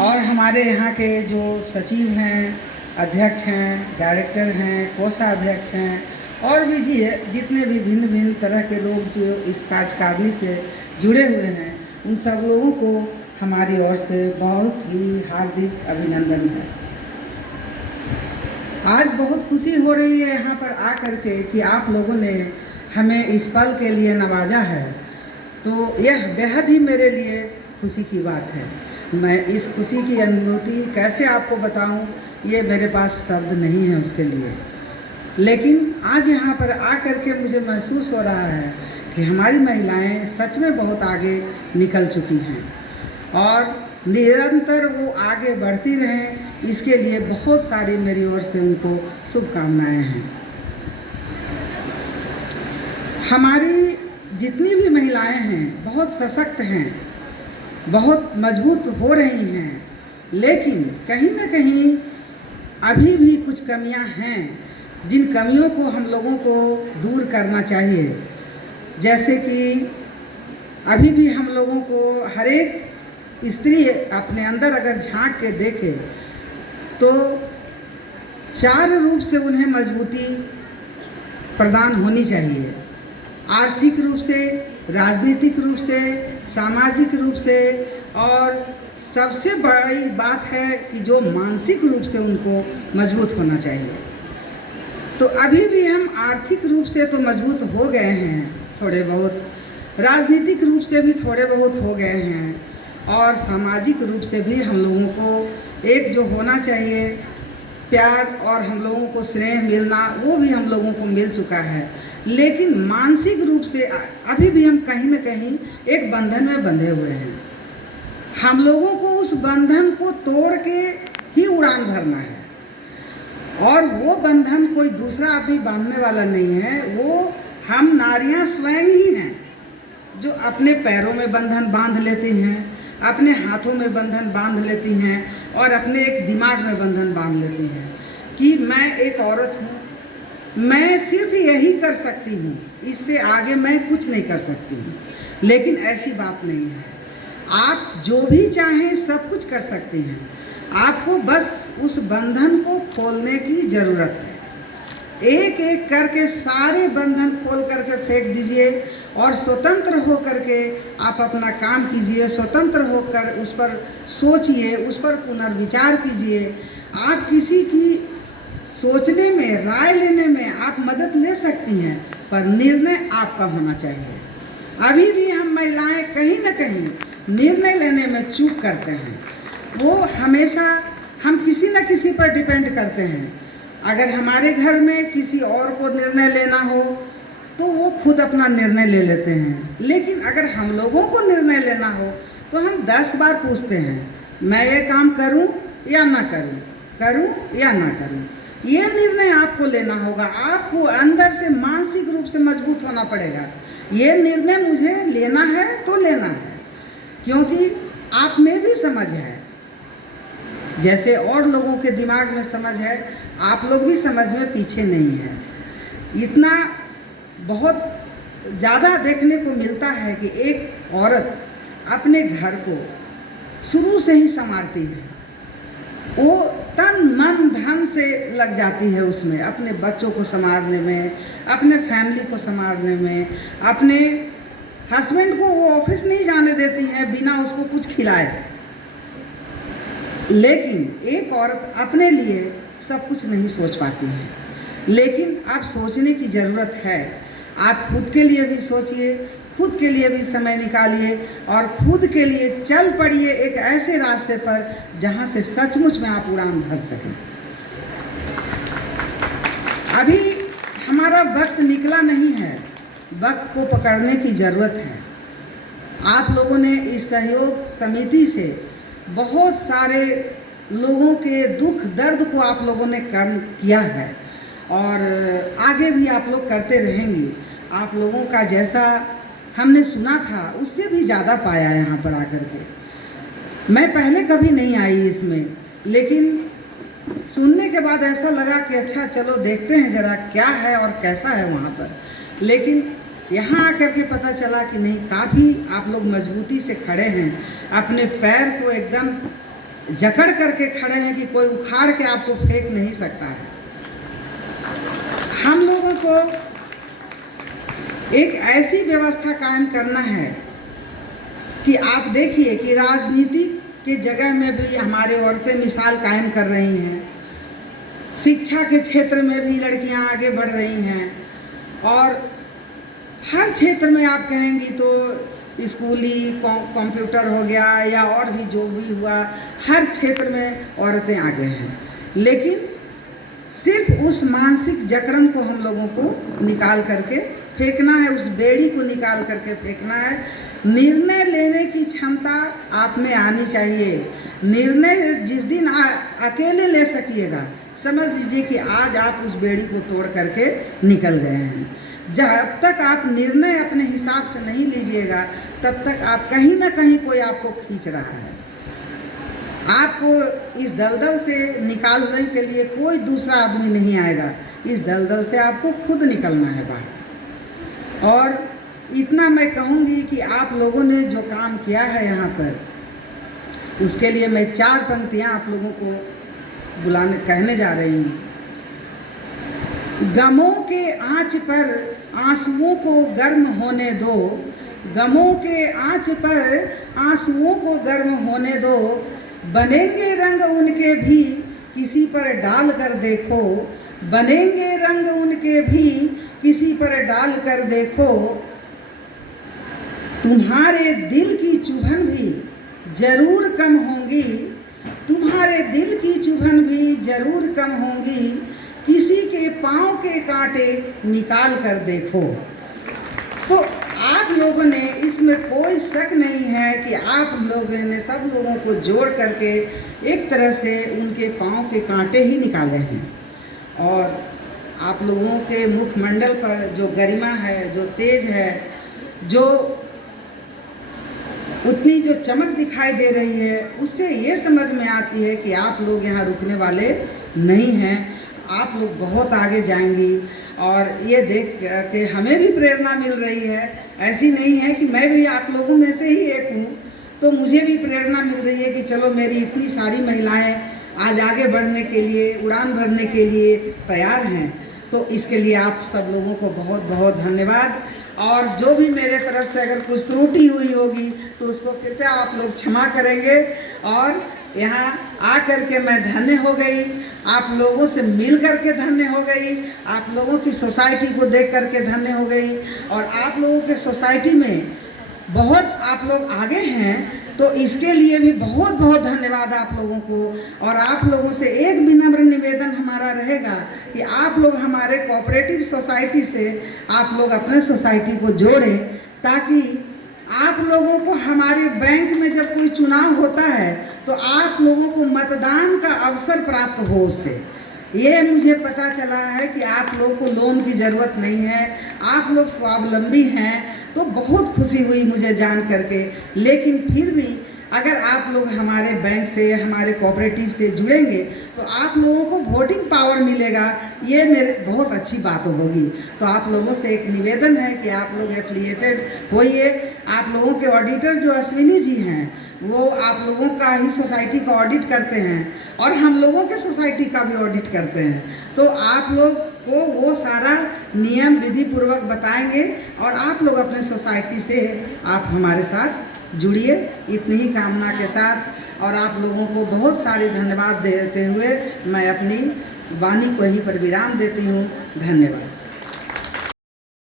और हमारे यहाँ के जो सचिव हैं, अध्यक्ष हैं, डायरेक्टर हैं, कोषाध्यक्ष हैं और भी जितने भी भिन्न भिन्न तरह के लोग जो इस कार्यकारिणी से जुड़े हुए हैं, उन सब लोगों को हमारी ओर से बहुत ही हार्दिक अभिनंदन है। आज बहुत खुशी हो रही है यहाँ पर आकर के कि आप लोगों ने हमें इस पल के लिए नवाजा है, तो यह बेहद ही मेरे लिए खुशी की बात है। मैं इस खुशी की अनुभूति कैसे आपको बताऊं, ये मेरे पास शब्द नहीं है उसके लिए। लेकिन आज यहाँ पर आकर के मुझे महसूस हो रहा है कि हमारी महिलाएं सच में बहुत आगे निकल चुकी हैं और निरंतर वो आगे बढ़ती रहें, इसके लिए बहुत सारी मेरी ओर से उनको शुभकामनाएं हैं। हमारी जितनी भी महिलाएं हैं बहुत सशक्त हैं, बहुत मजबूत हो रही हैं, लेकिन कहीं ना कहीं अभी भी कुछ कमियां हैं जिन कमियों को हम लोगों को दूर करना चाहिए। जैसे कि अभी भी हम लोगों को हर एक स्त्री अपने अंदर अगर झांक के देखे तो चार रूप से उन्हें मजबूती प्रदान होनी चाहिए। आर्थिक रूप से, राजनीतिक रूप से, सामाजिक रूप से, और सबसे बड़ी बात है कि जो मानसिक रूप से उनको मजबूत होना चाहिए। तो अभी भी हम आर्थिक रूप से तो मजबूत हो गए हैं थोड़े बहुत, राजनीतिक रूप से भी थोड़े बहुत हो गए हैं, और सामाजिक रूप से भी हम लोगों को एक जो होना चाहिए प्यार और हम लोगों को स्नेह मिलना, वो भी हम लोगों को मिल चुका है। लेकिन मानसिक रूप से अभी भी हम कहीं न कहीं एक बंधन में बंधे हुए हैं। हम लोगों को उस बंधन को तोड़ के ही उड़ान भरना है, और वो बंधन कोई दूसरा आदमी बांधने वाला नहीं है, वो हम नारियां स्वयं ही हैं जो अपने पैरों में बंधन बांध लेती हैं, अपने हाथों में बंधन बांध लेती हैं और अपने एक दिमाग में बंधन बांध लेती हैं कि मैं एक औरत हूँ, मैं सिर्फ यही कर सकती हूँ, इससे आगे मैं कुछ नहीं कर सकती हूँ। लेकिन ऐसी बात नहीं है, आप जो भी चाहें सब कुछ कर सकती हैं, आपको बस उस बंधन को खोलने की ज़रूरत है। एक एक करके सारे बंधन खोल करके फेंक दीजिए और स्वतंत्र हो करके आप अपना काम कीजिए, स्वतंत्र होकर उस पर सोचिए, उस पर पुनर्विचार कीजिए। आप किसी की सोचने में, राय लेने में आप मदद ले सकती हैं, पर निर्णय आपका होना चाहिए। अभी भी हम महिलाएं कहीं न कहीं निर्णय लेने में चूक करते हैं। वो हमेशा हम किसी न किसी पर डिपेंड करते हैं। अगर हमारे घर में किसी और को निर्णय लेना हो तो वो खुद अपना निर्णय ले लेते हैं, लेकिन अगर हम लोगों को निर्णय लेना हो तो हम 10 बार पूछते हैं, मैं ये काम करूं या ना करूं, करूं या ना करूं। ये निर्णय आपको लेना होगा, आपको अंदर से मानसिक रूप से मजबूत होना पड़ेगा। ये निर्णय मुझे लेना है तो लेना है, क्योंकि आप में भी समझ है, जैसे और लोगों के दिमाग में समझ है, आप लोग भी समझ में पीछे नहीं है। इतना बहुत ज़्यादा देखने को मिलता है कि एक औरत अपने घर को शुरू से ही संवारती है, वो तन मन धन से लग जाती है उसमें, अपने बच्चों को संभालने में, अपने फैमिली को संभालने में, अपने हस्बैंड को वो ऑफिस नहीं जाने देती है बिना उसको कुछ खिलाए। लेकिन एक औरत अपने लिए सब कुछ नहीं सोच पाती है, लेकिन अब सोचने की ज़रूरत है। आप खुद के लिए भी सोचिए, खुद के लिए भी समय निकालिए और खुद के लिए चल पड़िए एक ऐसे रास्ते पर जहाँ से सचमुच में आप उड़ान भर सकें। अभी हमारा वक्त निकला नहीं है, वक्त को पकड़ने की ज़रूरत है। आप लोगों ने इस सहयोग समिति से बहुत सारे लोगों के दुख दर्द को आप लोगों ने कम किया है और आगे भी आप लोग करते रहेंगे। आप लोगों का जैसा हमने सुना था उससे भी ज़्यादा पाया यहाँ पर आकर के। मैं पहले कभी नहीं आई इसमें, लेकिन सुनने के बाद ऐसा लगा कि अच्छा चलो देखते हैं ज़रा क्या है और कैसा है वहाँ पर। लेकिन यहाँ आकर के पता चला कि नहीं, काफ़ी आप लोग मजबूती से खड़े हैं, अपने पैर को एकदम जकड़ करके खड़े हैं कि कोई उखाड़ के आपको फेंक नहीं सकता है। हम लोगों को एक ऐसी व्यवस्था कायम करना है कि आप देखिए कि राजनीति की जगह में भी हमारे औरतें मिसाल कायम कर रही हैं, शिक्षा के क्षेत्र में भी लड़कियां आगे बढ़ रही हैं, और हर क्षेत्र में आप कहेंगी तो स्कूली कंप्यूटर हो गया या और भी जो भी हुआ, हर क्षेत्र में औरतें आगे हैं। लेकिन सिर्फ उस मानसिक जकड़न को हम लोगों को निकाल करके फेंकना है, उस बेड़ी को निकाल करके फेंकना है। निर्णय लेने की क्षमता आप में आनी चाहिए। निर्णय जिस दिन अकेले ले सकिएगा, समझ लीजिए कि आज आप उस बेड़ी को तोड़ करके निकल गए हैं। जब तक आप निर्णय अपने हिसाब से नहीं लीजिएगा, तब तक आप कहीं ना कहीं कोई आपको खींच रहा है। आपको इस दलदल से निकालने के लिए कोई दूसरा आदमी नहीं आएगा, इस दलदल से आपको खुद निकलना है बाहर। और इतना मैं कहूँगी कि आप लोगों ने जो काम किया है यहाँ पर, उसके लिए मैं 4 पंक्तियाँ आप लोगों को कहने जा रही हूँ। गमों के आँच पर आंसुओं को गर्म होने दो, गमों के आँच पर आंसुओं को गर्म होने दो, बनेंगे रंग उनके भी किसी पर डाल कर देखो, बनेंगे रंग उनके भी किसी पर डाल कर देखो, तुम्हारे दिल की चुभन भी जरूर कम होंगी, तुम्हारे दिल की चुभन भी जरूर कम होंगी, किसी के पाँव के कांटे निकाल कर देखो। तो आप लोगों ने, इसमें कोई शक नहीं है कि आप लोगों ने सब लोगों को जोड़ करके एक तरह से उनके पाँव के कांटे ही निकाले हैं। और आप लोगों के मुखमंडल पर जो गरिमा है, जो तेज है, जो उतनी जो चमक दिखाई दे रही है, उससे ये समझ में आती है कि आप लोग यहाँ रुकने वाले नहीं हैं, आप लोग बहुत आगे जाएंगी। और ये देख के हमें भी प्रेरणा मिल रही है। ऐसी नहीं है कि मैं भी आप लोगों में से ही एक हूँ, तो मुझे भी प्रेरणा मिल रही है कि चलो मेरी इतनी सारी महिलाएं आज आगे बढ़ने के लिए, उड़ान भरने के लिए तैयार हैं। तो इसके लिए आप सब लोगों को बहुत बहुत धन्यवाद। और जो भी मेरे तरफ से अगर कुछ त्रुटि हुई होगी तो उसको कृपया आप लोग क्षमा करेंगे। और यहाँ आकर के मैं धन्य हो गई, आप लोगों से मिल करके धन्य हो गई, आप लोगों की सोसाइटी को देख करके धन्य हो गई। और आप लोगों के सोसाइटी में बहुत आप लोग आगे हैं, तो इसके लिए भी बहुत बहुत धन्यवाद आप लोगों को। और आप लोगों से एक विनम्र निवेदन हमारा रहेगा कि आप लोग हमारे कोऑपरेटिव सोसाइटी से आप लोग अपने सोसाइटी को जोड़ें, ताकि आप लोगों को हमारे बैंक में जब कोई चुनाव होता है तो आप लोगों को मतदान का अवसर प्राप्त हो उससे। ये मुझे पता चला है कि आप लोग को लोन की ज़रूरत नहीं है, आप लोग स्वावलंबी हैं, तो बहुत खुशी हुई मुझे जान करके। लेकिन फिर भी अगर आप लोग हमारे बैंक से, हमारे कोऑपरेटिव से जुड़ेंगे तो आप लोगों को वोटिंग पावर मिलेगा, ये मेरे बहुत अच्छी बात होगी। तो आप लोगों से एक निवेदन है कि आप लोग एफिलिएटेड होइए। आप लोगों के ऑडिटर जो अश्विनी जी हैं, वो आप लोगों का ही सोसाइटी का ऑडिट करते हैं और हम लोगों के सोसाइटी का भी ऑडिट करते हैं। तो आप लोग को वो सारा नियम विधि पूर्वक बताएंगे और आप लोग अपने सोसाइटी से आप हमारे साथ जुड़िए, इतनी ही कामना के साथ। और आप लोगों को बहुत सारे धन्यवाद देते हुए मैं अपनी वाणी को यहीं पर विराम देती हूँ। धन्यवाद।